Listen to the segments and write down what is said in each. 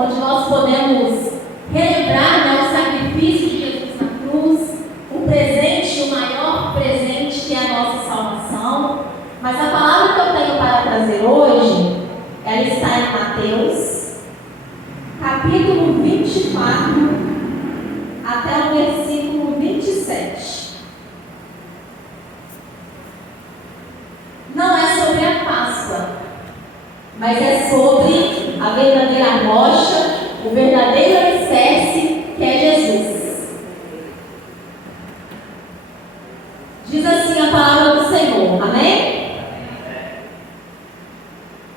onde nós podemos relembrar, né, o sacrifício de Jesus na cruz, o presente, o maior presente que é a nossa salvação. Mas a palavra que eu tenho para trazer hoje, ela está em Mateus, capítulo 24, até o versículo 27. Não é sobre a Páscoa, mas é sobre a verdadeira rocha, o verdadeiro alicerce, que é Jesus. Diz assim a palavra do Senhor, amém?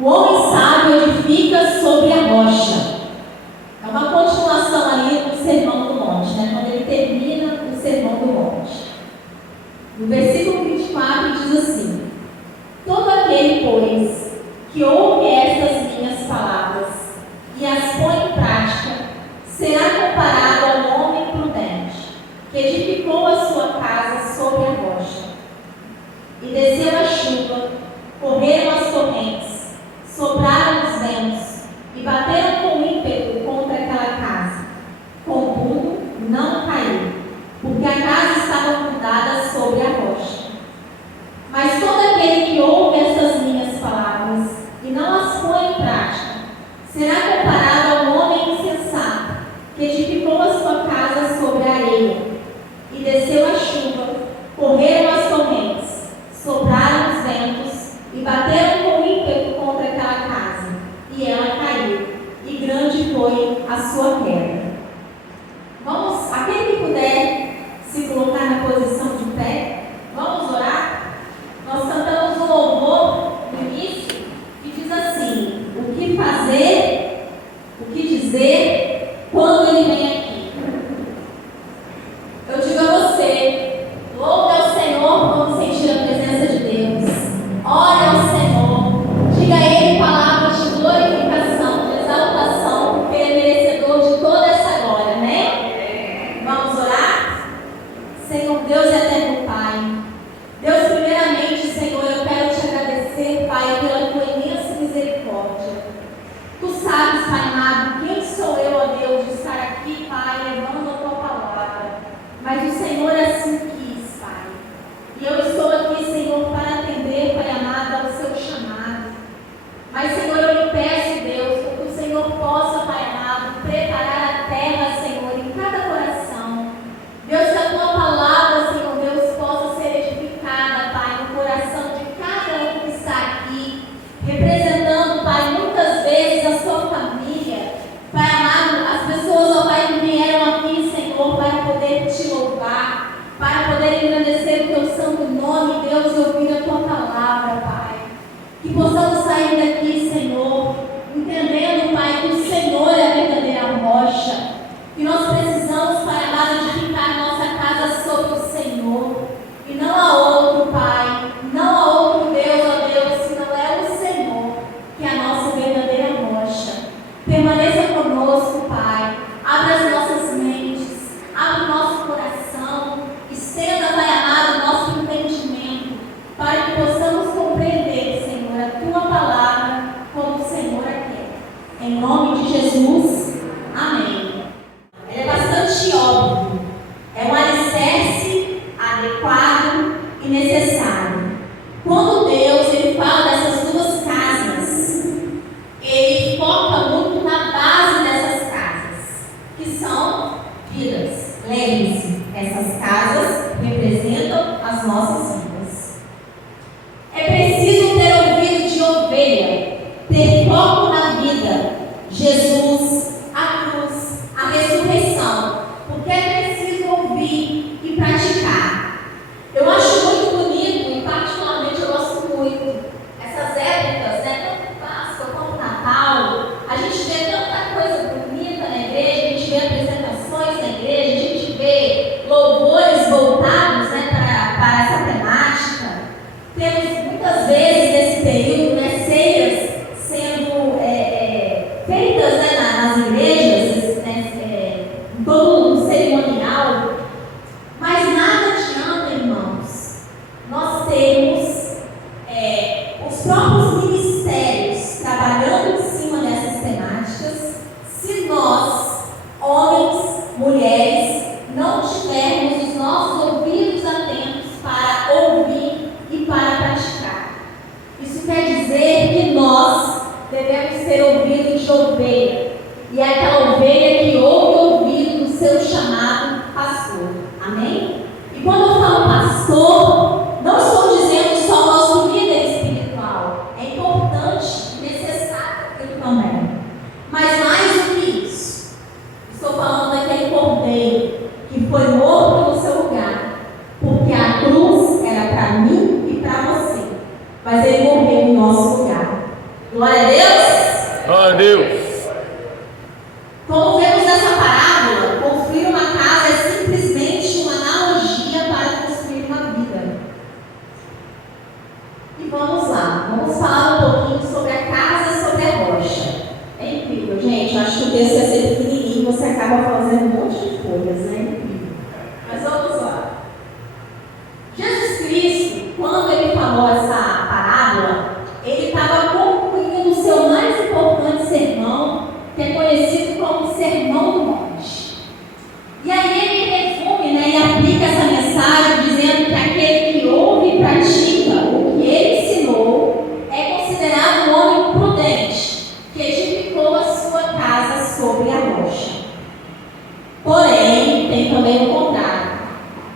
O homem sábio edifica sobre a rocha. É uma continuação ali do Sermão do Monte, né? Quando ele termina o Sermão do Monte. No versículo 24 diz assim: todo aquele, pois, que ouve estas minhas palavras e as põe em prática, será comparado ao homem prudente, que edificou a sua casa sobre a rocha. E desceu a chuva, correram as torrentes, sopraram os ventos, e bateram com ímpeto contra aquela casa. Contudo, não caiu, porque a casa estava fundada sobre a rocha. Mas todo aquele que ouve essas minhas palavras e não as põe em prática, será comparado ao homem insensato, que edificou a sua casa sobre a areia. E desceu a chuva, correram as torrentes, sopraram os ventos, e bateram com ímpeto contra aquela casa, e ela caiu, e grande foi a sua queda. Vamos, aquele que puder se colocar na posição de pé, vamos orar? Nós cantamos um louvor no início que diz assim: o que fazer, o que dizer quando ele vem aqui. Eu digo a você, louve ao Senhor quando sentir a presença de Deus. Ore ao Senhor, diga a Ele palavras de glorificação, de exaltação, porque Ele é merecedor de toda essa glória, né? Vamos orar? Senhor Deus e eterno Pai, Deus, primeiramente, Senhor, eu quero te agradecer, Pai, pela tua imensa misericórdia. Tu sabes, Pai amado, quem sou eu, ó Deus, de estar aqui, Pai, levando a tua palavra. Mas o Senhor assim quis, Pai. E eu estou aqui, Senhor, para atender, Pai amado, ao seu chamado. Mas, Senhor, eu lhe peço, Deus, para que o Senhor possa, Pai amado, preparar a terra, Senhor, em cada coração. Deus, que a tua palavra, Senhor Deus, possa ser edificada, Pai, no coração de cada um que está aqui, representando, Pai, muitas vezes a sua família. Pai amado, as pessoas, ó Pai, que vieram aqui, Senhor, para poder te louvar, para poder engrandecer o teu santo nome, Deus, e ouvir a tua palavra, Pai. Que possamos sair daqui, Senhor, entendendo, Pai, que o Senhor é a verdadeira rocha, que nós precisamos, Pai amado, edificar nossa casa sobre o Senhor, e não a outro, Pai, não a outro Deus, ó Deus, se não é o Senhor, que é a nossa verdadeira rocha. Permaneça conosco, Pai, abra as nossas mentes, abra o nosso coração, estenda, Pai amado, o nosso entendimento, para que possamos compreender, Senhor, a tua palavra como o Senhor a quer. Em nome de Jesus, amém. É bastante óbvio, é um alicerce adequado e necessário. Quando Deus ele fala dessas duas casas, ele foca muito na base dessas casas, que são vidas. Lembre-se, essas casas representam as nossas vidas. É preciso ter ouvido de ovelha, ter foco na vida, Jesus, a cruz, a ressurreição, porque é preciso ouvir e praticar. Eu acho muito bonito e particularmente eu gosto muito essas épocas, né? Tanto Páscoa quanto Natal, a gente vê tanta coisa bonita na igreja, a gente vê apresentações na igreja, a gente vê louvores voltados, né, para essa temática. Temos muitas vezes nesse período, né, ceias sendo feitas, né, nas igrejas, né, em todo um cerimonial. Mas nada adianta, irmãos, nós termos os próprios ministérios trabalhando em cima dessas temáticas, se que nós devemos ser ouvidos de ovelha. E é aquela ovelha que ouve o ouvido do seu chamado pastor. Amém? E quando eu falo pastor, não estou dizendo só nosso líder espiritual. É importante e necessário aquilo também. Mas mais do que isso, estou falando daquele cordeiro que foi morto no seu lugar. Porque a cruz era para mim e para você. Mas ele morreu no nosso lugar. Glória a Deus! Glória a Deus! Como vemos nessa parábola, construir uma casa é simplesmente uma analogia para construir uma vida. E vamos lá, vamos falar um pouquinho sobre a casa e sobre a rocha. É incrível, gente. Eu acho que o texto ia ser pequenininho e você acaba fazendo um monte de coisas, né? É incrível. Mas vamos lá. Jesus Cristo, quando ele falou essa parábola, ele estava concluindo o seu mais importante sermão, que é conhecido como Sermão do Monte. E aí ele resume, e aplica essa mensagem dizendo que aquele que ouve e pratica o que ele ensinou é considerado um homem prudente, que edificou a sua casa sobre a rocha. Porém, tem também o contrário.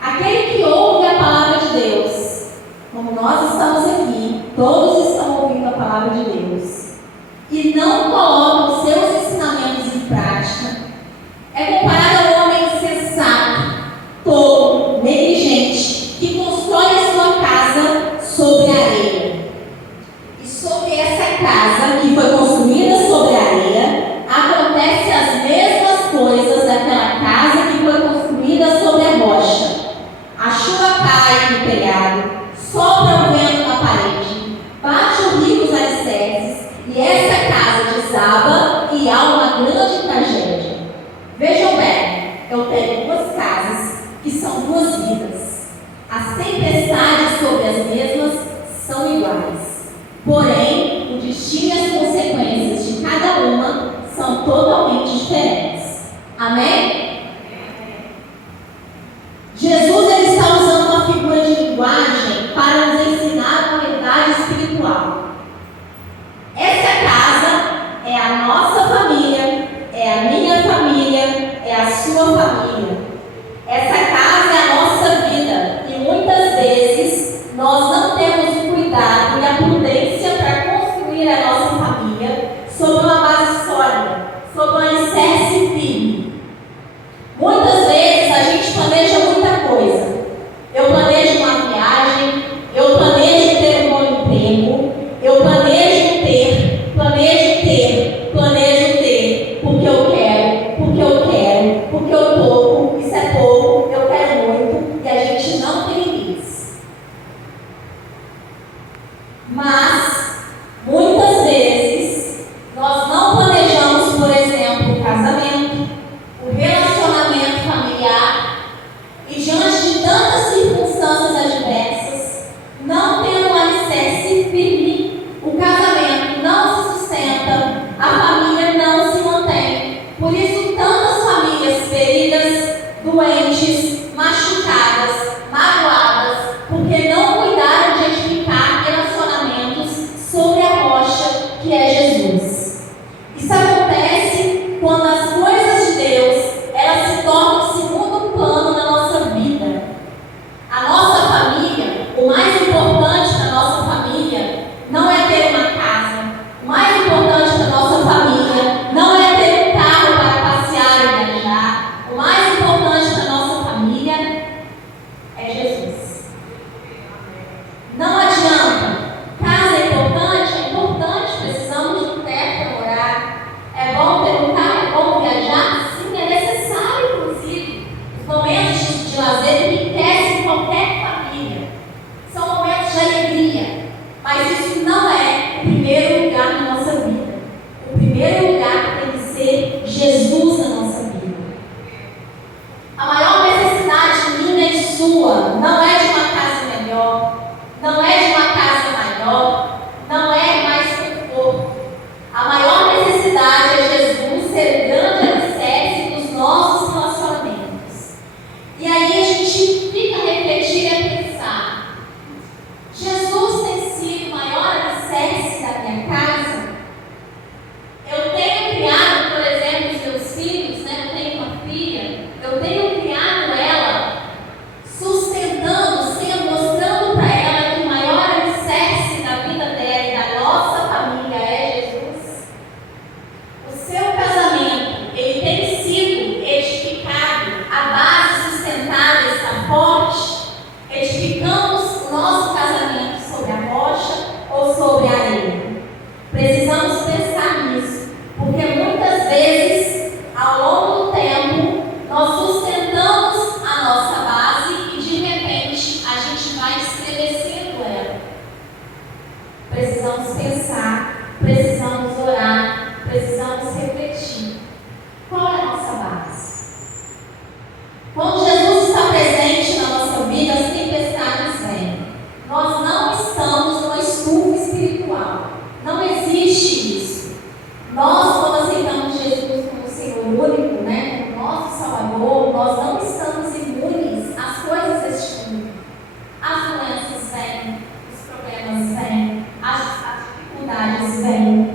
Aquele que ouve a palavra de Deus, como nós estamos aqui, todos estão ouvindo a palavra de Deus, e não colocam os seus ensinamentos em prática, é comparado ao homem insensato, tolo, negligente, que constrói a sua casa sobre a areia. E sobre essa casa que foi construída sobre a areia, acontecem as mesmas coisas daquela casa que foi construída sobre a rocha. A chuva cai no telhado, sopra o vento na parede, bate o rio nos alicerces, e essa casa desaba e há uma grande tragédia. Vejam bem, eu tenho duas casas que são duas vidas. As tempestades sobre as mesmas são iguais. Porém, o destino e as consequências de cada uma são totalmente diferentes. Amém? Jesus ele está usando uma figura de linguagem para nos ensinar uma verdade espiritual. Essa casa é a nossa família, é a minha família, é a sua família. Essa casa é a nossa vida e muitas vezes nós não temos o cuidado e a prudência para construir a nossa família sobre uma base sólida, sobre um alicerce firme. Muitas vezes a gente planeja muita coisa. Eu planejo uma viagem, eu planejo ter um bom emprego, eu planejo ter, porque eu quero, porque eu tô, existe isso. Nós, quando aceitamos Jesus como Senhor único, né, como nosso Salvador, nós não estamos imunes às coisas deste mundo. As doenças vêm, os problemas vêm, as dificuldades vêm.